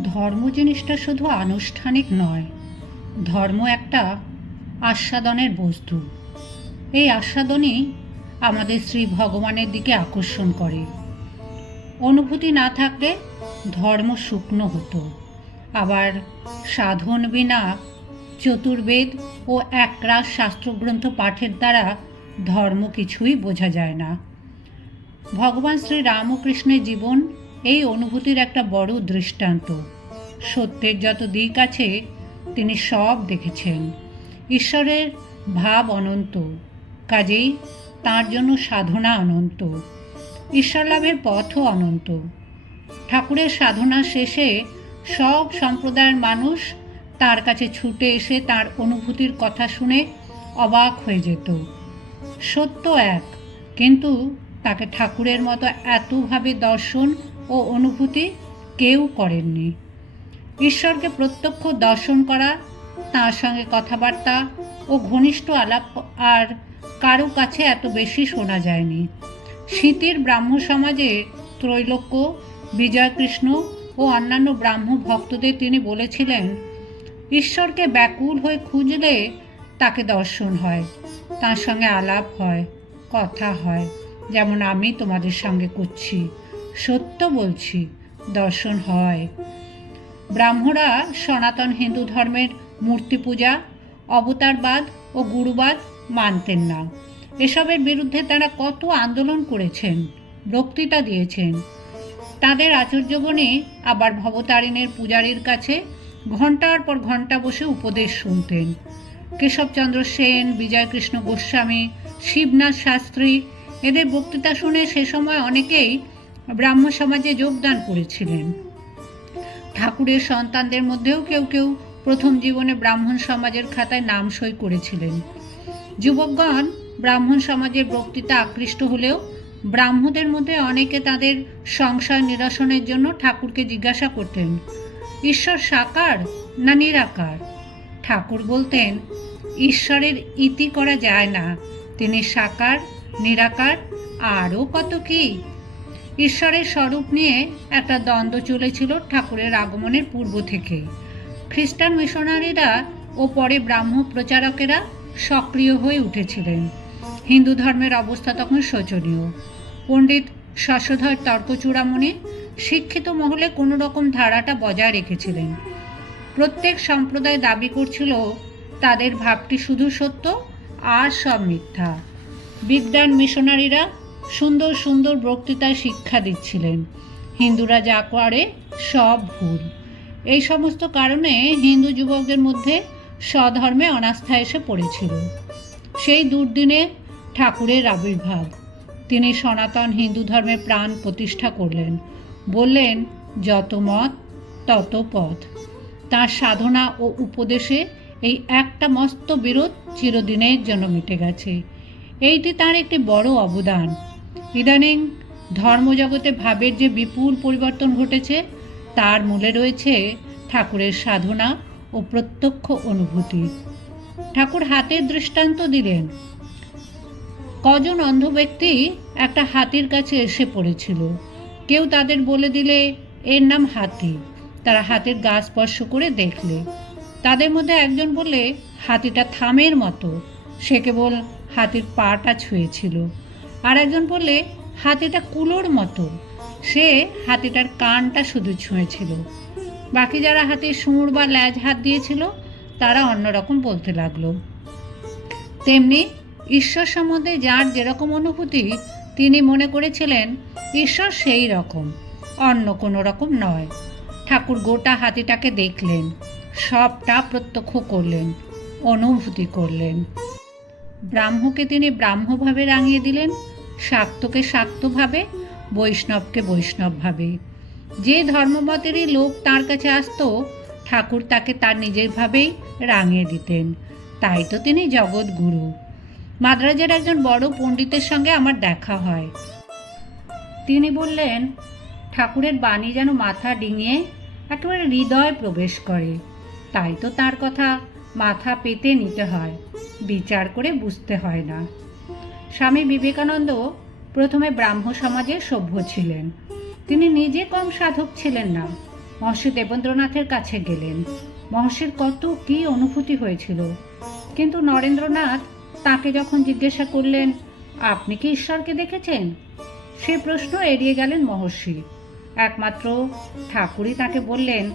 ধর্ম জিনিসটা শুধু আনুষ্ঠানিক নয়, ধর্ম একটা আস্বাদনের বস্তু। এই আস্বাদনই আমাদের শ্রী ভগবানের দিকে আকর্ষণ করে। অনুভূতি না থাকলে ধর্ম শুকনো হতো। আবার সাধন বিনা চতুর্বেদ ও একরাশ শাস্ত্রগ্রন্থ পাঠের দ্বারা ধর্ম কিছুই বোঝা যায় না। ভগবান শ্রী রামকৃষ্ণের জীবন এই অনুভূতির একটা বড় দৃষ্টান্ত। সত্যের যত দিক আছে, তিনি সব দেখেছেন। ঈশ্বরের ভাব অনন্ত, কাজেই তার জন্য সাধনা অনন্ত। ঈশ্বর লাভের পথও অনন্ত। ঠাকুরের সাধনা শেষে সব সম্প্রদায়ের মানুষ তার কাছে ছুটে এসে তার অনুভূতির কথা শুনে অবাক হয়ে যেত। সত্য এক, কিন্তু তাকে ঠাকুরের মতো এতভাবে দর্শন ও অনুভূতি কেউ করেননি। ঈশ্বরকে প্রত্যক্ষ দর্শন করা, তার সঙ্গে কথাবার্তা ও ঘনিষ্ঠ আলাপ আর কারও কাছে এত বেশি শোনা যায়নি। শীতের ব্রাহ্ম সমাজে ত্রৈলোক্য, বিজয়কৃষ্ণ ও অন্যান্য ব্রাহ্ম ভক্তদের তিনি বলেছিলেন, ঈশ্বরকে ব্যাকুল হয়ে খুঁজলে তাকে দর্শন হয়, তার সঙ্গে আলাপ হয়, কথা হয়। যেমন আমি তোমাদের সঙ্গে করছি, সত্য বলছি, দর্শন হয়। ব্রাহ্মরা সনাতন হিন্দু ধর্মের মূর্তি পূজা, অবতারবাদ ও গুরুবাদ মানতেন না। এসবের বিরুদ্ধে তারা কত আন্দোলন করেছেন, বক্তৃতা দিয়েছেন। তাদের আচার্যগণে আবার ভবতারিণের পূজারীর কাছে ঘণ্টার পর ঘণ্টা বসে উপদেশ শুনতেন। কেশবচন্দ্র সেন, বিজয়কৃষ্ণ গোস্বামী, শিবনাথ শাস্ত্রী এদের বক্তৃতা শুনে সে সময় অনেকেই ব্রাহ্ম সমাজে যোগদান করেছিলেন। ঠাকুরের সন্তানদের মধ্যেও কেউ কেউ প্রথম জীবনে ব্রাহ্মণ সমাজের খাতায় নাম সই করেছিলেন। যুবকগণ ব্রাহ্মণ সমাজের বক্তৃতা আকৃষ্ট হলেও ব্রাহ্মদের মধ্যে অনেকে তাদের সংশয় নিরসনের জন্য ঠাকুরকে জিজ্ঞাসা করতেন, ঈশ্বর সাকার না নিরাকার? ঠাকুর বলতেন, ঈশ্বরের ইতি করা যায় না। তিনি সাকার নিরাকার, আরও কত কি? ঈশ্বরের স্বরূপ নিয়ে একটা দ্বন্দ্ব চলেছিল ঠাকুরের আগমনের পূর্ব থেকে। খ্রিস্টান মিশনারিরা ও পরে ব্রাহ্ম প্রচারকেরা সক্রিয় হয়ে উঠেছিলেন। হিন্দু ধর্মের অবস্থা তখন শোচনীয়। পণ্ডিত শশধর তর্কচূড়ামণি শিক্ষিত মহলে কোনো রকম ধারাটা বজায় রেখেছিলেন। প্রত্যেক সম্প্রদায় দাবি করছিল তাদের ভাবটি শুধু সত্য আর সব মিথ্যা। বিজ্ঞান মিশনারিরা সুন্দর সুন্দর বক্তৃতায় শিক্ষা দিচ্ছিলেন। হিন্দুরা যা করে সব ভুল। এই সমস্ত কারণে হিন্দু যুবকদের মধ্যে স্বধর্মে অনাস্থা এসে পড়েছিল। সেই দুর্দিনে ঠাকুরের আবির্ভাব। তিনি সনাতন হিন্দু ধর্মের প্রাণ প্রতিষ্ঠা করলেন। বললেন, যত মত, তত পথ। তার সাধনা ও উপদেশে এই একটা মস্ত বিরোধ চিরদিনের জন্য মিটে গেছে। এইটি তার একটি বড় অবদান। ইদানিং ধর্মজগতে ভাবের যে বিপুল পরিবর্তন ঘটেছে, তার মূলে রয়েছে ঠাকুরের সাধনা ও প্রত্যক্ষ অনুভূতি। ঠাকুর হাতের দৃষ্টান্ত দিলেন। কজন অন্ধ ব্যক্তি একটা হাতির কাছে এসে পড়েছিল। কেউ তাদের বলে দিলে, এর নাম হাতি। তারা হাতের গা স্পর্শ করে দেখলে। তাদের মধ্যে একজন বললে, হাতিটা থামের মতো। সে কেবল হাতির পাটা ছুঁয়েছিল। আর একজন বললে, হাতিটা কুলোর মতো। সে হাতিটার কানটা শুধু ছুঁয়েছিল। বাকি যারা হাতির সুঁড় বা ল্যাজ হাত দিয়েছিল, তারা অন্যরকম বলতে লাগল। তেমনি ঈশ্বর সম্বন্ধে যার যেরকম অনুভূতি, তিনি মনে করেছিলেন, ঈশ্বর সেই রকম, অন্য কোনো রকম নয়। ঠাকুর গোটা হাতিটাকে দেখলেন, সবটা প্রত্যক্ষ করলেন, অনুভূতি করলেন। ব্রাহ্মকে তিনি ব্রাহ্মভাবে রাঙিয়ে দিলেন, শাক্তকে শাক্তভাবে, বৈষ্ণবকে বৈষ্ণবভাবে। যে ধর্মমতেরই লোক তার কাছে আসতো, ঠাকুর তাকে তার নিজেরভাবেই রাঙিয়ে দিতেন। তাই তো তিনি জগৎগুরু। মাদ্রাজের একজন বড় পণ্ডিতের সঙ্গে আমার দেখা হয়। তিনি বললেন, ঠাকুরের বাণী যেন মাথা ডিঙিয়ে একেবারে হৃদয়ে প্রবেশ করে। তাই তো তার কথা মাথা পেতে নিতে হয়। বিচার করে বুঝতে হয় না। স্বামী বিবেকানন্দ প্রথমে ব্রাহ্ম সমাজের সভ্য ছিলেন। তিনি নিজে কম সাধক ছিলেন না। মহর্ষি দেবেন্দ্রনাথের কাছে গেলেন। মহর্ষির কত কি অনুভূতি হয়েছিল। কিন্তু নরেন্দ্রনাথ তাকে যখন জিজ্ঞাসা করলেন, আপনি কি ঈশ্বরকে দেখেছেন? সে প্রশ্ন এড়িয়ে গেলেন মহর্ষি। একমাত্র ঠাকুরই তাকে বললেন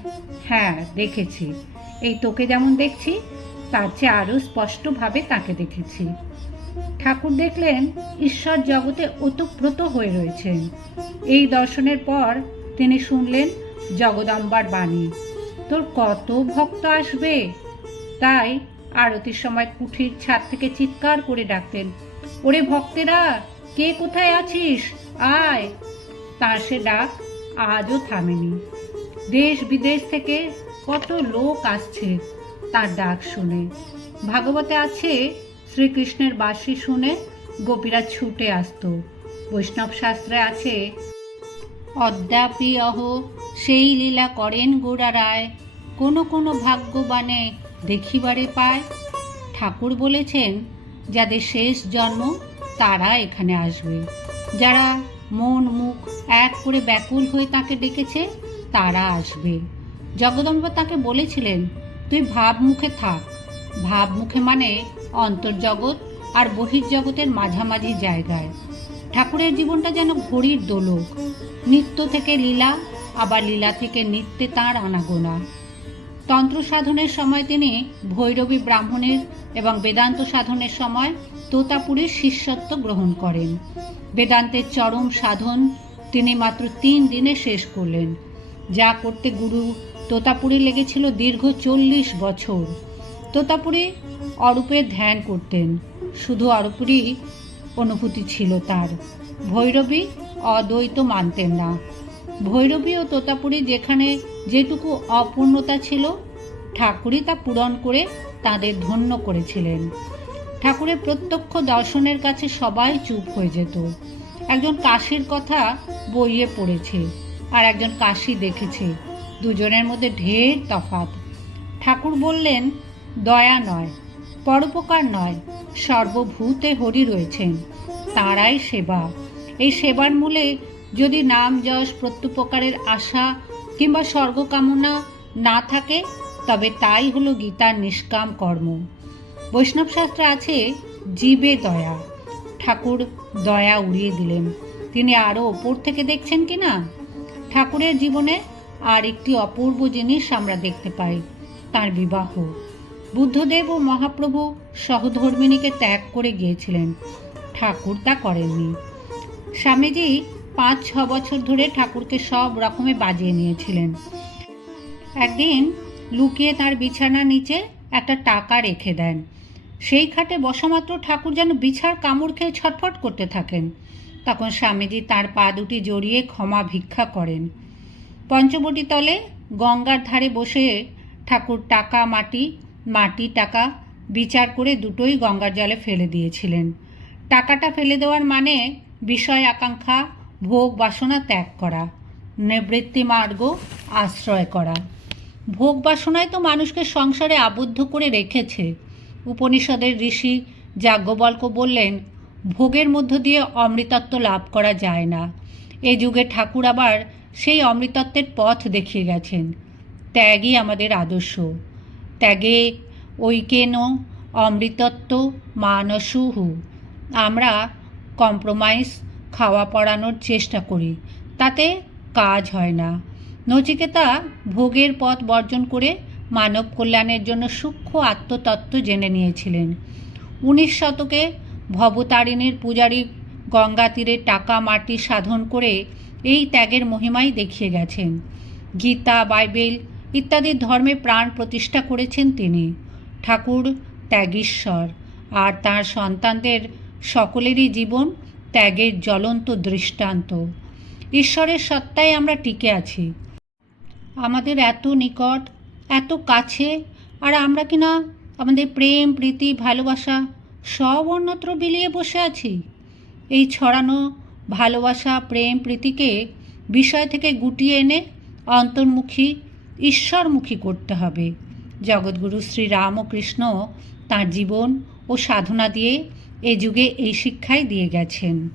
হ্যাঁ দেখেছি। এই তোকে যেমন দেখছি, তার চেয়ে আরও স্পষ্টভাবে তাকে দেখেছি। ঠাকুর দেখলেন ঈশ্বর জগতে ওতপ্রোত হয়ে রয়েছেন। এই দর্শনের পর তিনি শুনলেন জগদম্বার বাণী, তোর কত ভক্ত আসবে? তাই আরতির সময় কুঠির ছাদ থেকে চিৎকার করে ডাকতেন, ওরে ভক্তেরা, কে কোথায় আছিস? আয়! তার সে ডাক আজও থামেনি। দেশ বিদেশ থেকে কত লোক আসছে তার ডাক শুনে। ভাগবতে আছে, শ্রীকৃষ্ণের বাঁশি শুনে গোপীরা ছুটে আসতো। বৈষ্ণব শাস্ত্রে আছে অদ্যাপি অহ সেই লীলা করেন গোড়া রায়। কোনো কোনো ভাগ্যবানে দেখিবারে পায়। ঠাকুর বলেছেন, যাদের শেষ জন্ম, তারা এখানে আসবে। যারা মন মুখ এক করে ব্যাকুল হয়ে তাকে ডেকেছে, তারা আসবে। জগদম্বা তাকে বলেছিলেন, তুই ভাব মুখে থাক। ভাব মুখে মানে অন্তর্জগৎ আর বহির্জগতের মাঝামাঝি জায়গায়। ঠাকুরের জীবনটা যেন ঘড়ির দোলক। নিত্য থেকে লীলা, আবার লীলা থেকে নিত্যে তাঁর আনাগোনা। তন্ত্র সাধনের সময় তিনি ভৈরবী ব্রাহ্মণের এবং বেদান্ত সাধনের সময় তোতাপুরের শিষ্যত্ব গ্রহণ করেন। বেদান্তের চরম সাধন তিনি মাত্র তিন দিনে শেষ করলেন। যা করতে গুরু তোতাপুরে লেগেছিল দীর্ঘ চল্লিশ বছর। তোতাপুরে অরূপের ধ্যান করতেন। শুধু অরূপেরই অনুভূতি ছিল তার। ভৈরবী অদ্বৈত মানতেন না। ভৈরবী ও তোতাপুরী যেখানে যেটুকু অপূর্ণতা ছিল, ঠাকুরই তা পূরণ করে তাদের ধন্য করেছিলেন। ঠাকুরের প্রত্যক্ষ দর্শনের কাছে সবাই চুপ হয়ে যেত। একজন কাশির কথা বইয়ে পড়েছে আর একজন কাশি দেখেছে। দুজনের মধ্যে ঢের তফাত ঠাকুর বললেন, দয়া নয়, পরোপকার নয়, সর্বভূতে হরি রয়েছেন, তাঁরাই সেবা। এই সেবার মূলে যদি নাম যশ প্রত্যুপকারের আশা কিংবা স্বর্গকামনা না থাকে, তবে তাই হলো গীতার নিষ্কাম কর্ম। বৈষ্ণব শাস্ত্রে আছে, জীবে দয়া। ঠাকুর দয়া উড়িয়ে দিলেন। তিনি আরও ওপর থেকে দেখছেন কি না ঠাকুরের জীবনে আর একটি অপূর্ব জিনিস আমরা দেখতে পাই, তার বিবাহ। বুদ্ধদেব ও মহাপ্রভু সহধর্মিনীকে ত্যাগ করে গিয়েছিলেন। ঠাকুর তা করেননি। স্বামীজি পাঁচ, ছ বছর ধরে ঠাকুরকে সব রকমে বাজিয়ে নিয়েছিলেন। একদিন লুকিয়ে তার বিছানার নিচে একটা টাকা রেখে দেন। সেই খাটে বসামাত্র ঠাকুর যেন বিছার কামড় খেয়ে ছটফট করতে থাকেন। তখন স্বামীজি তার পা দুটি জড়িয়ে ক্ষমা ভিক্ষা করেন। পঞ্চবটি তলে গঙ্গার ধারে বসে ঠাকুর টাকা, মাটি মাটি টাকা বিচার করে দুটোই গঙ্গার জলে ফেলে দিয়েছিলেন। টাকাটা ফেলে দেওয়ার মানে বিষয় আকাঙ্ক্ষা, ভোগ বাসনা ত্যাগ করা, নিবৃত্তি মার্গ আশ্রয় করা। ভোগ বাসনায় তো মানুষকে সংসারে আবদ্ধ করে রেখেছে। উপনিষদের ঋষি যাজ্ঞবল্ক বললেন, ভোগের মধ্য দিয়ে অমৃতত্ব লাভ করা যায় না। এ যুগে ঠাকুর আবার সেই অমৃতত্বের পথ দেখিয়ে গেছেন। ত্যাগই আমাদের আদর্শ। ত্যাগে ঐকেন অমৃতত্ব মানসুহু। আমরা কম্প্রোমাইজ খাওয়া পড়ানোর চেষ্টা করি, তাতে কাজ হয় না। নচিকেতা ভোগের পথ বর্জন করে মানব কল্যাণের জন্য সূক্ষ্ম আত্মতত্ত্ব জেনে নিয়েছিলেন। উনিশ শতকে ভবতারিণীর পূজারী গঙ্গা তীরে টাকা মাটি সাধন করে এই ত্যাগের মহিমাই দেখিয়ে গেছেন। গীতা, বাইবেল ইত্যাদি ধর্মে প্রাণ প্রতিষ্ঠা করেছেন তিনি। ঠাকুর ত্যাগীশ্বর, আর তার সন্তানদের সকলেরই জীবন ত্যাগের জ্বলন্ত দৃষ্টান্ত। ঈশ্বরের সত্তায় আমরা টিকে আছি। আমাদের এত নিকট, এত কাছে, আর আমরা কিনা আমাদের প্রেম, প্রীতি, ভালোবাসা সব অন্যত্র বিলিয়ে বসে আছি? এই ছড়ানো ভালোবাসা, প্রেম, প্রীতিকে বিষয় থেকে গুটিয়ে এনে অন্তর্মুখী, ঈশ্বরমুখী করতে হবে। জগৎগুরু শ্রী রামকৃষ্ণ তাঁর জীবন ও সাধনা দিয়ে এ যুগে এই শিক্ষাই দিয়ে গেছেন।